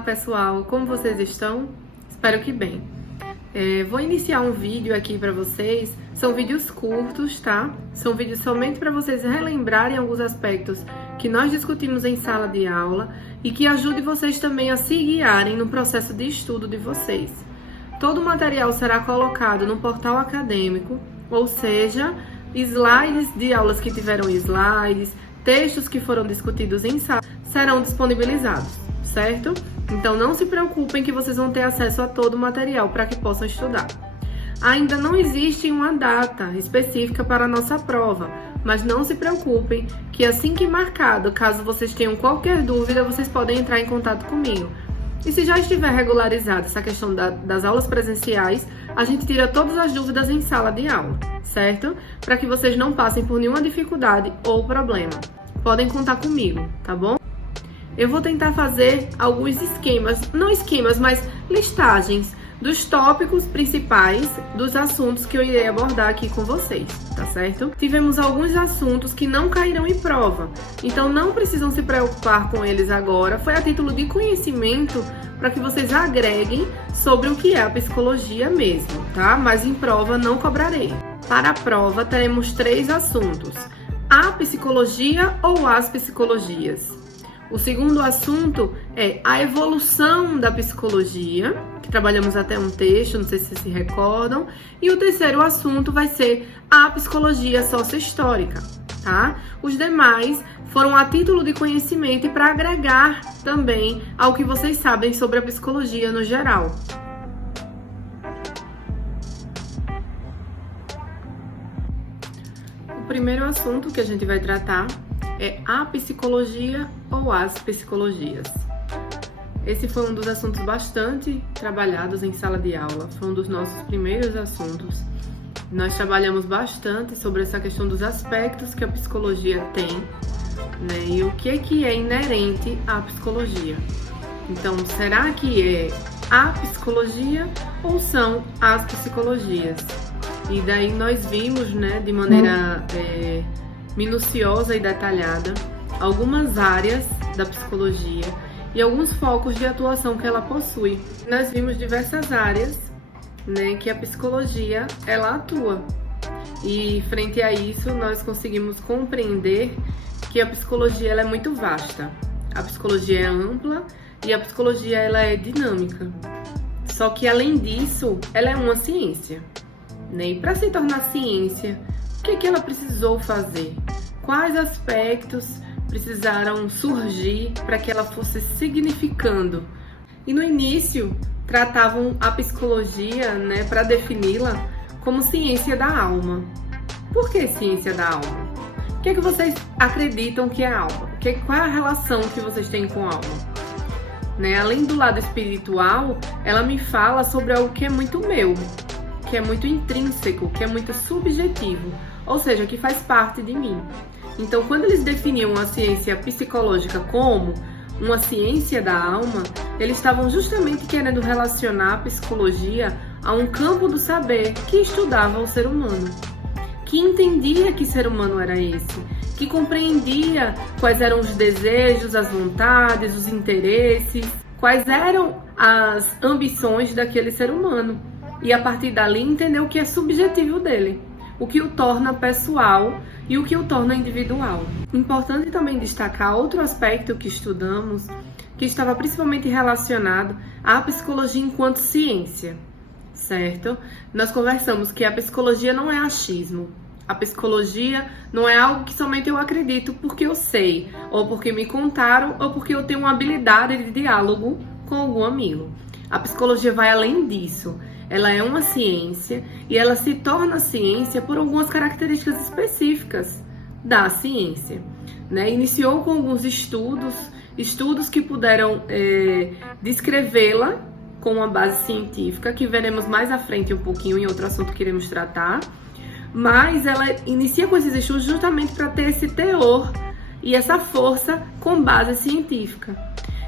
Olá pessoal, como vocês estão? Espero que bem. Vou iniciar um vídeo aqui para vocês. São vídeos curtos, tá? São vídeos somente para vocês relembrarem alguns aspectos que nós discutimos em sala de aula e que ajude vocês também a se guiarem no processo de estudo de vocês. Todo o material será colocado no portal acadêmico, ou seja, slides de aulas que tiveram slides, textos que foram discutidos em sala serão disponibilizados, certo? Então não se preocupem que vocês vão ter acesso a todo o material para que possam estudar. Ainda não existe uma data específica para a nossa prova, mas não se preocupem que assim que marcado, caso vocês tenham qualquer dúvida, vocês podem entrar em contato comigo. E se já estiver regularizada essa questão das aulas presenciais, a gente tira todas as dúvidas em sala de aula, certo? Para que vocês não passem por nenhuma dificuldade ou problema. Podem contar comigo, tá bom? Eu vou tentar fazer alguns mas listagens dos tópicos principais dos assuntos que eu irei abordar aqui com vocês, tá certo? Tivemos alguns assuntos que não cairão em prova, então não precisam se preocupar com eles agora. Foi a título de conhecimento para que vocês agreguem sobre o que é a psicologia mesmo, tá? Mas em prova não cobrarei. Para a prova teremos 3 assuntos: a psicologia ou as psicologias. O segundo assunto é a evolução da psicologia, que trabalhamos até um texto, não sei se vocês se recordam. E o terceiro assunto vai ser a psicologia sociohistórica, tá? Os demais foram a título de conhecimento e para agregar também ao que vocês sabem sobre a psicologia no geral. O primeiro assunto que a gente vai tratar é a psicologia ou as psicologias. Esse foi um dos assuntos bastante trabalhados em sala de aula, foi um dos nossos primeiros assuntos. Nós trabalhamos bastante sobre essa questão dos aspectos que a psicologia tem, né, e o que é inerente à psicologia. Então, será que é a psicologia ou são as psicologias? E daí nós vimos, né, de maneira minuciosa e detalhada algumas áreas da psicologia e alguns focos de atuação que ela possui. Nós vimos diversas áreas, né, que a psicologia ela atua, e frente a isso nós conseguimos compreender que a psicologia ela é muito vasta. A psicologia é ampla e a psicologia ela é dinâmica. Só que além disso, ela é uma ciência, né? E para se tornar ciência, o que ela precisou fazer? Quais aspectos precisaram surgir para que ela fosse significando? E no início, tratavam a psicologia, né, para defini-la como ciência da alma. Por que ciência da alma? O que vocês acreditam que é a alma? Qual é a relação que vocês têm com a alma? Né? Além do lado espiritual, ela me fala sobre algo que é muito meu, que é muito intrínseco, que é muito subjetivo, ou seja, que faz parte de mim. Então, quando eles definiam a ciência psicológica como uma ciência da alma, eles estavam justamente querendo relacionar a psicologia a um campo do saber que estudava o ser humano, que entendia que ser humano era esse, que compreendia quais eram os desejos, as vontades, os interesses, quais eram as ambições daquele ser humano. E a partir dali entender o que é subjetivo dele, o que o torna pessoal e o que o torna individual. Importante também destacar outro aspecto que estudamos, que estava principalmente relacionado à psicologia enquanto ciência, certo? Nós conversamos que a psicologia não é achismo. A psicologia não é algo que somente eu acredito porque eu sei, ou porque me contaram, ou porque eu tenho uma habilidade de diálogo com algum amigo. A psicologia vai além disso. Ela é uma ciência e ela se torna ciência por algumas características específicas da ciência, né? Iniciou com alguns estudos que puderam descrevê-la com uma base científica, que veremos mais à frente um pouquinho em outro assunto que iremos tratar, mas ela inicia com esses estudos justamente para ter esse teor e essa força com base científica.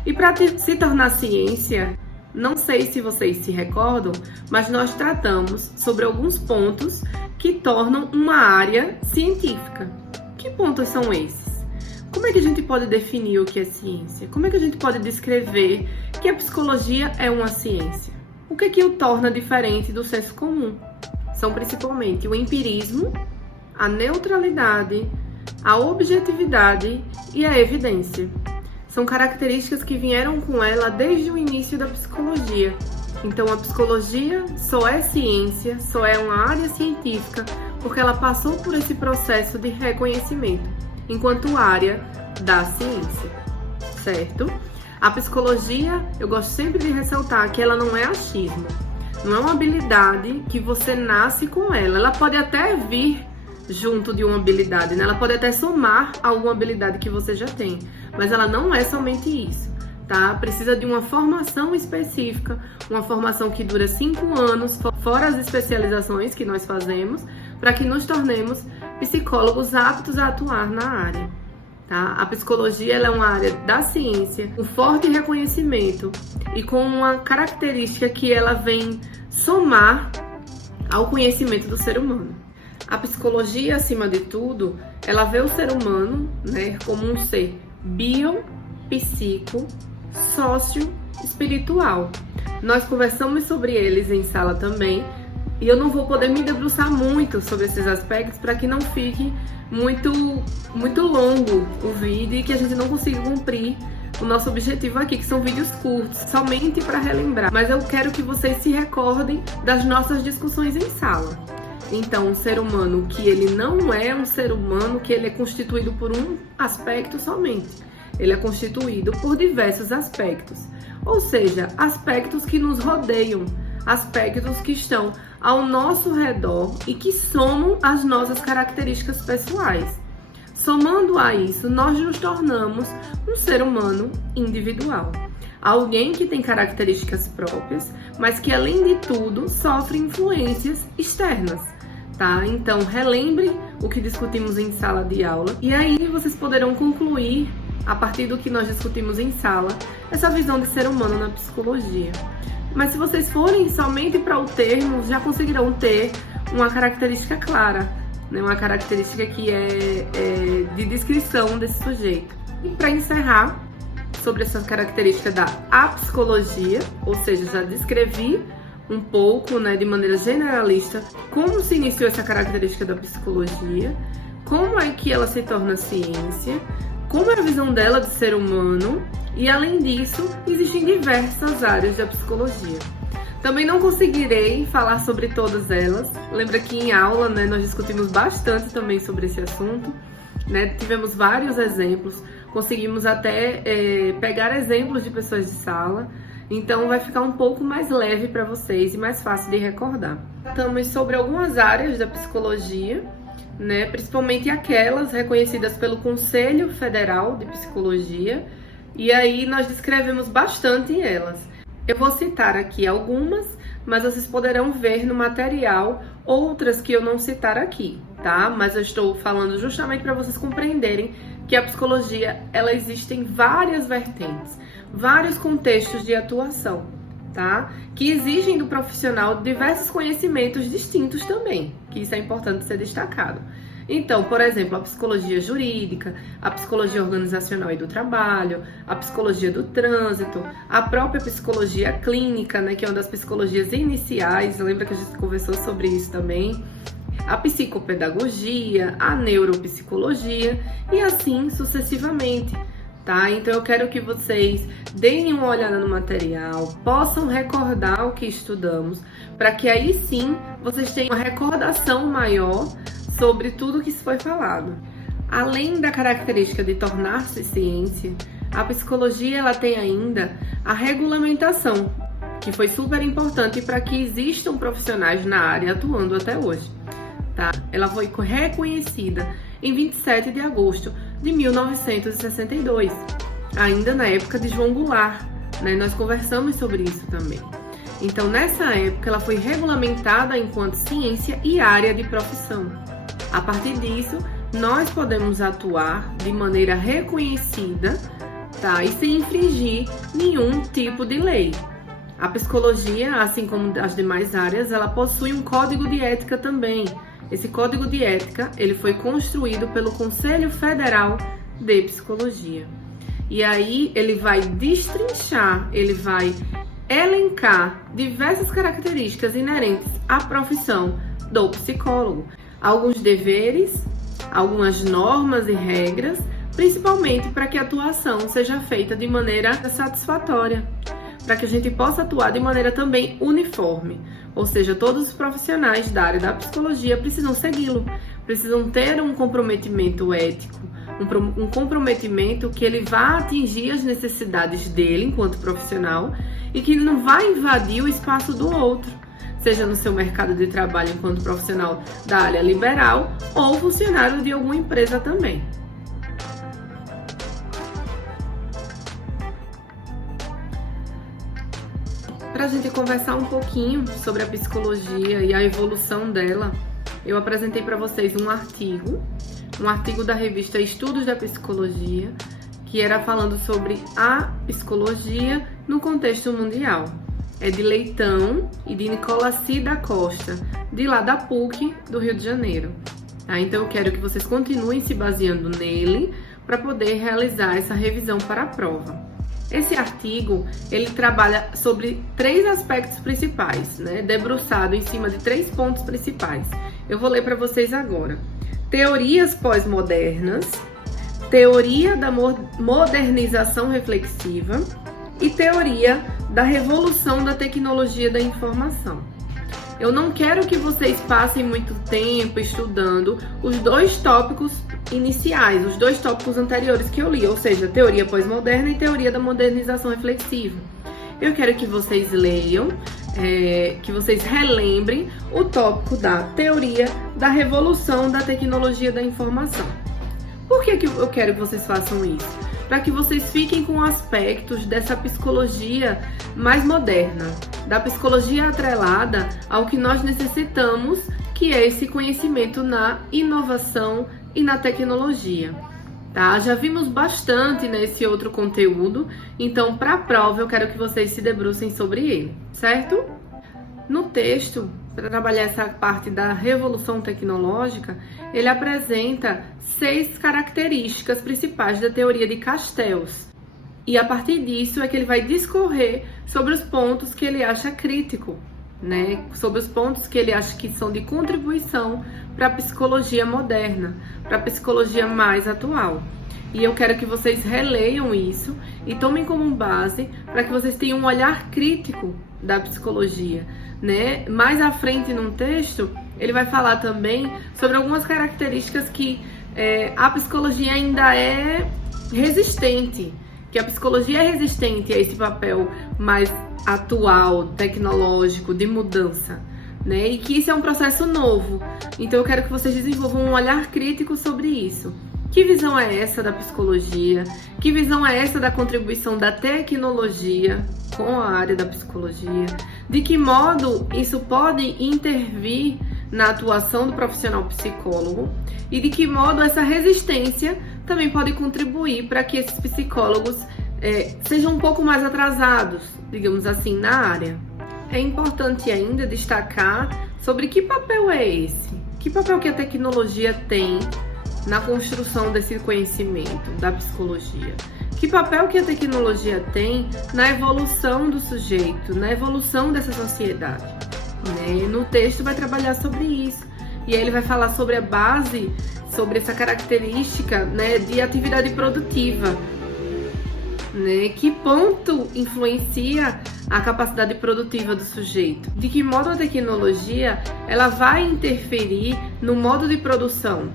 E para se tornar ciência, não sei se vocês se recordam, mas nós tratamos sobre alguns pontos que tornam uma área científica. Que pontos são esses? Como é que a gente pode definir o que é ciência? Como é que a gente pode descrever que a psicologia é uma ciência? O que o torna diferente do senso comum? São principalmente o empirismo, a neutralidade, a objetividade e a evidência. São características que vieram com ela desde o início da psicologia. Então, a psicologia só é ciência, só é uma área científica, porque ela passou por esse processo de reconhecimento, enquanto área da ciência, certo? A psicologia, eu gosto sempre de ressaltar que ela não é achismo, não é uma habilidade que você nasce com ela. Ela pode até vir junto de uma habilidade, né? Ela pode até somar a alguma habilidade que você já tem, mas ela não é somente isso, tá? Precisa de uma formação específica, uma formação que dura 5 anos, fora as especializações que nós fazemos, para que nos tornemos psicólogos aptos a atuar na área, tá? A psicologia ela é uma área da ciência, com forte reconhecimento e com uma característica que ela vem somar ao conhecimento do ser humano. A psicologia, acima de tudo, ela vê o ser humano, né, como um ser bio, psico, sócio, espiritual. Nós conversamos sobre eles em sala também, e eu não vou poder me debruçar muito sobre esses aspectos para que não fique muito longo o vídeo e que a gente não consiga cumprir o nosso objetivo aqui, que são vídeos curtos, somente para relembrar. Mas eu quero que vocês se recordem das nossas discussões em sala. Então, um ser humano que ele não é um ser humano que ele é constituído por um aspecto somente. Ele é constituído por diversos aspectos. Ou seja, aspectos que nos rodeiam, aspectos que estão ao nosso redor e que somam as nossas características pessoais. Somando a isso, nós nos tornamos um ser humano individual. Alguém que tem características próprias, mas que, além de tudo, sofre influências externas. Tá? Então, relembre o que discutimos em sala de aula e aí vocês poderão concluir, a partir do que nós discutimos em sala, essa visão de ser humano na psicologia. Mas se vocês forem somente para o termo, já conseguirão ter uma característica clara, né? Uma característica que é de descrição desse sujeito. E para encerrar, sobre essa característica da apsicologia, ou seja, já descrevi um pouco, né, de maneira generalista, como se iniciou essa característica da psicologia, como é que ela se torna ciência, como é a visão dela de ser humano, e além disso, existem diversas áreas da psicologia. Também não conseguirei falar sobre todas elas. Lembra que em aula, né, nós discutimos bastante também sobre esse assunto, né? Tivemos vários exemplos, conseguimos até pegar exemplos de pessoas de sala. Então vai ficar um pouco mais leve para vocês e mais fácil de recordar. Tratamos sobre algumas áreas da psicologia, né, principalmente aquelas reconhecidas pelo Conselho Federal de Psicologia, e aí nós descrevemos bastante elas. Eu vou citar aqui algumas, mas vocês poderão ver no material outras que eu não citar aqui, tá? Mas eu estou falando justamente para vocês compreenderem que a psicologia, ela existe em várias vertentes, vários contextos de atuação, tá? Que exigem do profissional diversos conhecimentos distintos também, que isso é importante ser destacado. Então, por exemplo, a psicologia jurídica, a psicologia organizacional e do trabalho, a psicologia do trânsito, a própria psicologia clínica, né, que é uma das psicologias iniciais, lembra que a gente conversou sobre isso também, a psicopedagogia, a neuropsicologia e assim sucessivamente, tá? Então eu quero que vocês deem uma olhada no material, possam recordar o que estudamos, para que aí sim vocês tenham uma recordação maior sobre tudo que foi falado. Além da característica de tornar-se ciência, a psicologia ela tem ainda a regulamentação, que foi super importante para que existam profissionais na área atuando até hoje. Tá? Ela foi reconhecida em 27 de agosto de 1962, ainda na época de João Goulart, né? Nós conversamos sobre isso também. Então, nessa época, ela foi regulamentada enquanto ciência e área de profissão. A partir disso, nós podemos atuar de maneira reconhecida, tá? E sem infringir nenhum tipo de lei. A psicologia, assim como as demais áreas, ela possui um código de ética também. Esse código de ética, ele foi construído pelo Conselho Federal de Psicologia. E aí ele vai destrinchar, ele vai elencar diversas características inerentes à profissão do psicólogo. Alguns deveres, algumas normas e regras, principalmente para que a atuação seja feita de maneira satisfatória, para que a gente possa atuar de maneira também uniforme. Ou seja, todos os profissionais da área da psicologia precisam segui-lo, precisam ter um comprometimento ético, um comprometimento que ele vá atingir as necessidades dele enquanto profissional e que ele não vai invadir o espaço do outro, seja no seu mercado de trabalho enquanto profissional da área liberal ou funcionário de alguma empresa também. Para a gente conversar um pouquinho sobre a psicologia e a evolução dela, eu apresentei para vocês um artigo da revista Estudos da Psicologia, que era falando sobre a psicologia no contexto mundial. É de Leitão e de Nicolaci da Costa, de lá da PUC do Rio de Janeiro. Então eu quero que vocês continuem se baseando nele para poder realizar essa revisão para a prova. Esse artigo, ele trabalha sobre 3 aspectos principais, né? Debruçado em cima de 3 pontos principais. Eu vou ler para vocês agora. Teorias pós-modernas, teoria da modernização reflexiva e teoria da revolução da tecnologia da informação. Eu não quero que vocês passem muito tempo estudando os 2 tópicos iniciais, os 2 tópicos anteriores que eu li, ou seja, teoria pós-moderna e teoria da modernização reflexiva. Eu quero que vocês leiam, que vocês relembrem o tópico da teoria da revolução da tecnologia da informação. Por que eu quero que vocês façam isso? Para que vocês fiquem com aspectos dessa psicologia mais moderna, da psicologia atrelada ao que nós necessitamos, que é esse conhecimento na inovação e na tecnologia. Tá? Já vimos bastante nesse outro conteúdo, então para a prova eu quero que vocês se debrucem sobre ele, certo? No texto, para trabalhar essa parte da revolução tecnológica, ele apresenta 6 características principais da teoria de Castells. E a partir disso é que ele vai discorrer sobre os pontos que ele acha crítico, né? Sobre os pontos que ele acha que são de contribuição para a psicologia moderna, para a psicologia mais atual. E eu quero que vocês releiam isso e tomem como base para que vocês tenham um olhar crítico da psicologia, né? Mais à frente no texto, ele vai falar também sobre algumas características que a psicologia ainda é resistente, que a psicologia é resistente a esse papel mais atual, tecnológico, de mudança, né? E que isso é um processo novo. Então eu quero que vocês desenvolvam um olhar crítico sobre isso. Que visão é essa da psicologia? Que visão é essa da contribuição da tecnologia com a área da psicologia? De que modo isso pode intervir na atuação do profissional psicólogo? E de que modo essa resistência também pode contribuir para que esses psicólogos sejam um pouco mais atrasados, digamos assim, na área? É importante ainda destacar sobre que papel é esse? Que papel que a tecnologia tem na construção desse conhecimento da psicologia? Que papel que a tecnologia tem na evolução do sujeito, na evolução dessa sociedade? Né? No texto vai trabalhar sobre isso. E aí ele vai falar sobre a base, sobre essa característica, né, de atividade produtiva. Né? Que ponto influencia a capacidade produtiva do sujeito? De que modo a tecnologia ela vai interferir no modo de produção?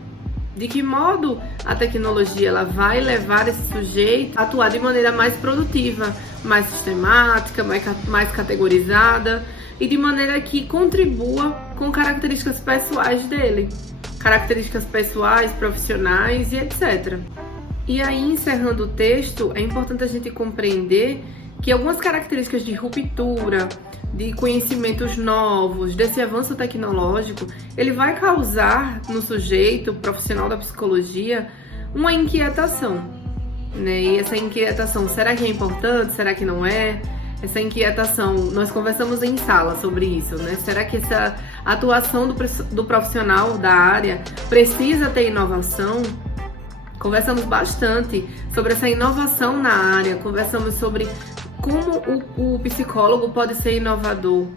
De que modo a tecnologia ela vai levar esse sujeito a atuar de maneira mais produtiva, mais sistemática, mais categorizada e de maneira que contribua com características pessoais dele, características pessoais, profissionais e etc. E aí, encerrando o texto, é importante a gente compreender que algumas características de ruptura, de conhecimentos novos, desse avanço tecnológico, ele vai causar no sujeito, profissional da psicologia, uma inquietação, né? E essa inquietação, será que é importante? Será que não é? Essa inquietação, nós conversamos em sala sobre isso, né? Será que essa atuação do profissional da área precisa ter inovação? Conversamos bastante sobre essa inovação na área, conversamos sobre como o psicólogo pode ser inovador,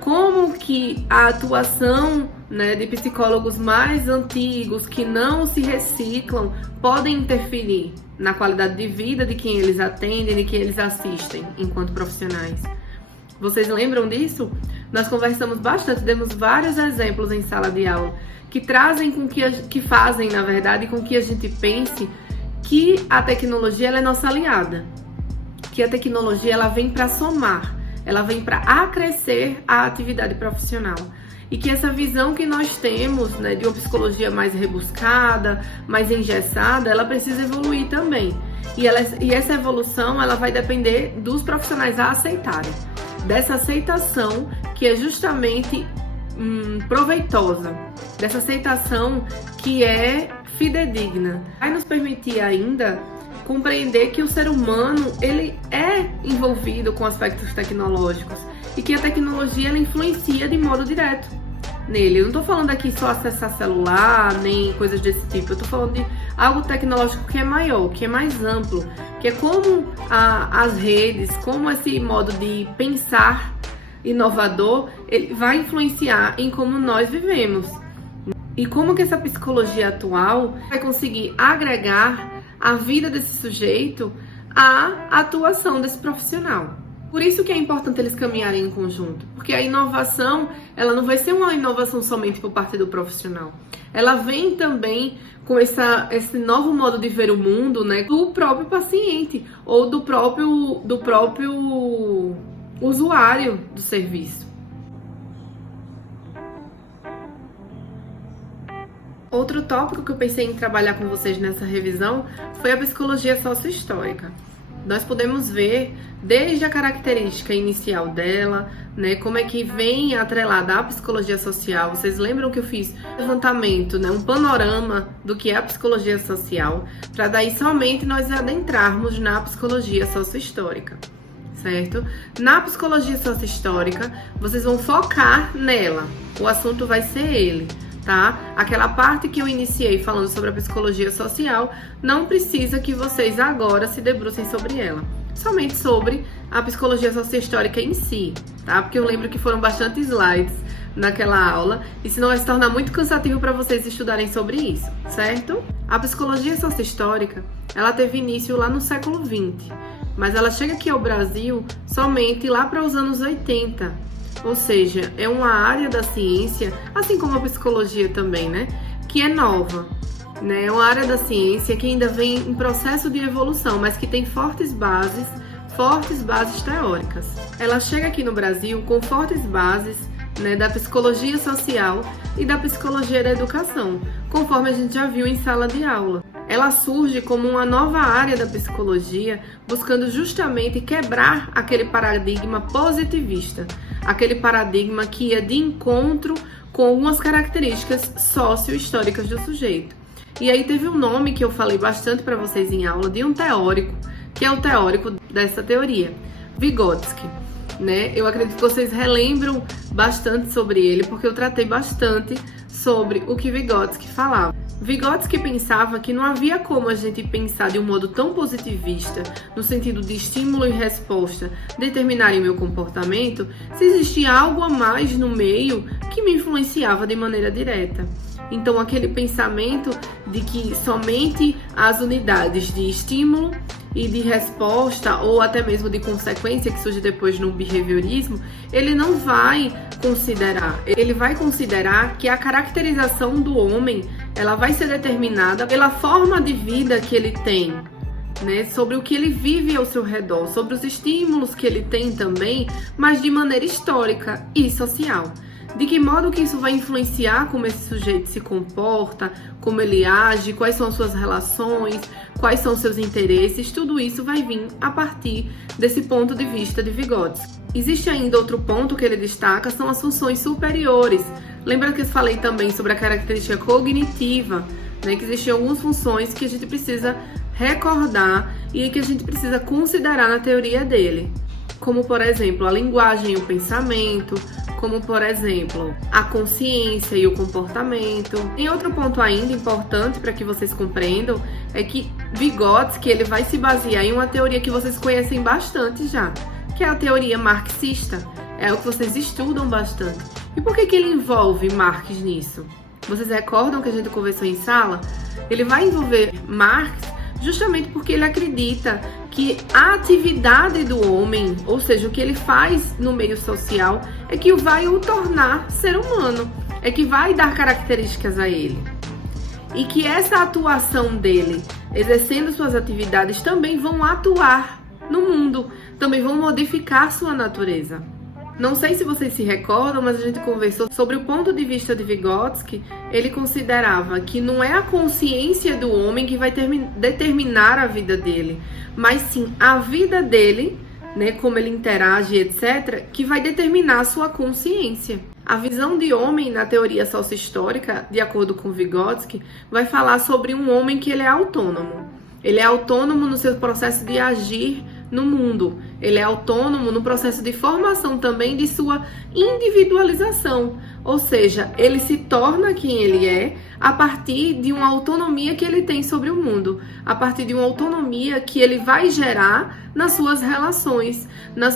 como que a atuação, né, de psicólogos mais antigos que não se reciclam podem interferir na qualidade de vida de quem eles atendem, de quem eles assistem enquanto profissionais. Vocês lembram disso? Nós conversamos bastante, demos vários exemplos em sala de aula que trazem que fazem, na verdade, com que a gente pense que a tecnologia ela é nossa aliada, que a tecnologia ela vem para somar, ela vem para acrescer a atividade profissional. E que essa visão que nós temos, né, de uma psicologia mais rebuscada, mais engessada, ela precisa evoluir também. E essa evolução ela vai depender dos profissionais a aceitarem. Dessa aceitação que é justamente proveitosa, dessa aceitação que é fidedigna. Vai nos permitir ainda compreender que o ser humano ele é envolvido com aspectos tecnológicos e que a tecnologia ela influencia de modo direto nele. Eu não estou falando aqui só acessar celular, nem coisas desse tipo. Eu estou falando de algo tecnológico que é maior, que é mais amplo, que é como as redes, como esse modo de pensar inovador, ele vai influenciar em como nós vivemos. E como que essa psicologia atual vai conseguir agregar a vida desse sujeito à atuação desse profissional. Por isso que é importante eles caminharem em conjunto, porque a inovação, ela não vai ser uma inovação somente por parte do profissional. Ela vem também com esse novo modo de ver o mundo, né, do próprio paciente ou do próprio usuário do serviço. Outro tópico que eu pensei em trabalhar com vocês nessa revisão foi a psicologia sociohistórica. Nós podemos ver desde a característica inicial dela, né, como é que vem atrelada à psicologia social. Vocês lembram que eu fiz um levantamento, né, um panorama do que é a psicologia social, para daí somente nós adentrarmos na psicologia sociohistórica, certo? Na psicologia sociohistórica, vocês vão focar nela, o assunto vai ser ele. Tá? Aquela parte que eu iniciei falando sobre a psicologia social, não precisa que vocês agora se debrucem sobre ela, somente sobre a psicologia sociohistórica em si, tá? Porque eu lembro que foram bastante slides naquela aula e senão vai se tornar muito cansativo para vocês estudarem sobre isso, certo? A psicologia sociohistórica, ela teve início lá no século XX, mas ela chega aqui ao Brasil somente lá para os anos 80. Ou seja, é uma área da ciência, assim como a psicologia também, né? Que é nova, né? É uma área da ciência que ainda vem em processo de evolução, mas que tem fortes bases teóricas. Ela chega aqui no Brasil com fortes bases, né, da psicologia social e da psicologia da educação, conforme a gente já viu em sala de aula. Ela surge como uma nova área da psicologia, buscando justamente quebrar aquele paradigma positivista, aquele paradigma que ia de encontro com algumas características socio-históricas do sujeito. E aí teve um nome que eu falei bastante para vocês em aula, de um teórico, que é o teórico dessa teoria, Vygotsky. Né? Eu acredito que vocês relembram bastante sobre ele, porque eu tratei bastante sobre o que Vygotsky falava. Vygotsky pensava que não havia como a gente pensar de um modo tão positivista, no sentido de estímulo e resposta, determinarem meu comportamento, se existia algo a mais no meio que me influenciava de maneira direta. Então, aquele pensamento de que somente as unidades de estímulo e de resposta, ou até mesmo de consequência, que surge depois no behaviorismo, ele não vai considerar. Ele vai considerar que a caracterização do homem, ela vai ser determinada pela forma de vida que ele tem, né? Sobre o que ele vive ao seu redor, sobre os estímulos que ele tem também, mas de maneira histórica e social. De que modo que isso vai influenciar como esse sujeito se comporta, como ele age, quais são as suas relações, quais são os seus interesses, tudo isso vai vir a partir desse ponto de vista de Vygotsky. Existe ainda outro ponto que ele destaca, são as funções superiores. Lembra que eu falei também sobre a característica cognitiva, né, que existem algumas funções que a gente precisa recordar e que a gente precisa considerar na teoria dele. Como, por exemplo, a linguagem e o pensamento, como por exemplo, a consciência e o comportamento. E outro ponto ainda importante para que vocês compreendam é que Vygotsky ele vai se basear em uma teoria que vocês conhecem bastante já, que é a teoria marxista. É o que vocês estudam bastante. E por que ele envolve Marx nisso? Vocês recordam que a gente conversou em sala? Ele vai envolver Marx justamente porque ele acredita que a atividade do homem, ou seja, o que ele faz no meio social, é que vai o tornar ser humano, é que vai dar características a ele. E que essa atuação dele, exercendo suas atividades, também vão atuar no mundo, também vão modificar sua natureza. Não sei se vocês se recordam, mas a gente conversou sobre o ponto de vista de Vygotsky. Ele considerava que não é a consciência do homem que vai determinar a vida dele, mas sim a vida dele, né, como ele interage, etc., que vai determinar a sua consciência. A visão de homem na teoria sócio-histórica, de acordo com Vygotsky, vai falar sobre um homem que ele é autônomo. Ele é autônomo no seu processo de agir no mundo. Ele é autônomo no processo de formação também de sua individualização. Ou seja, ele se torna quem ele é a partir de uma autonomia que ele tem sobre o mundo, a partir de uma autonomia que ele vai gerar nas suas relações,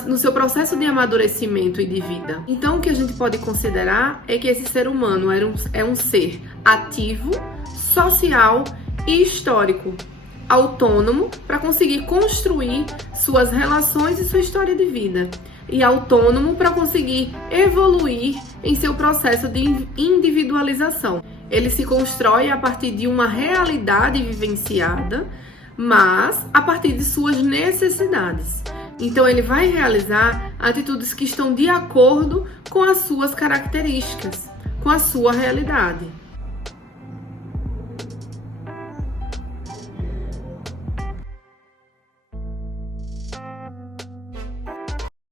no seu processo de amadurecimento e de vida. Então, o que a gente pode considerar é que esse ser humano é um ser ativo, social e histórico, autônomo para conseguir construir suas relações e sua história de vida, e autônomo para conseguir evoluir em seu processo de individualização. Ele se constrói a partir de uma realidade vivenciada, mas a partir de suas necessidades. Então ele vai realizar atitudes que estão de acordo com as suas características, com a sua realidade.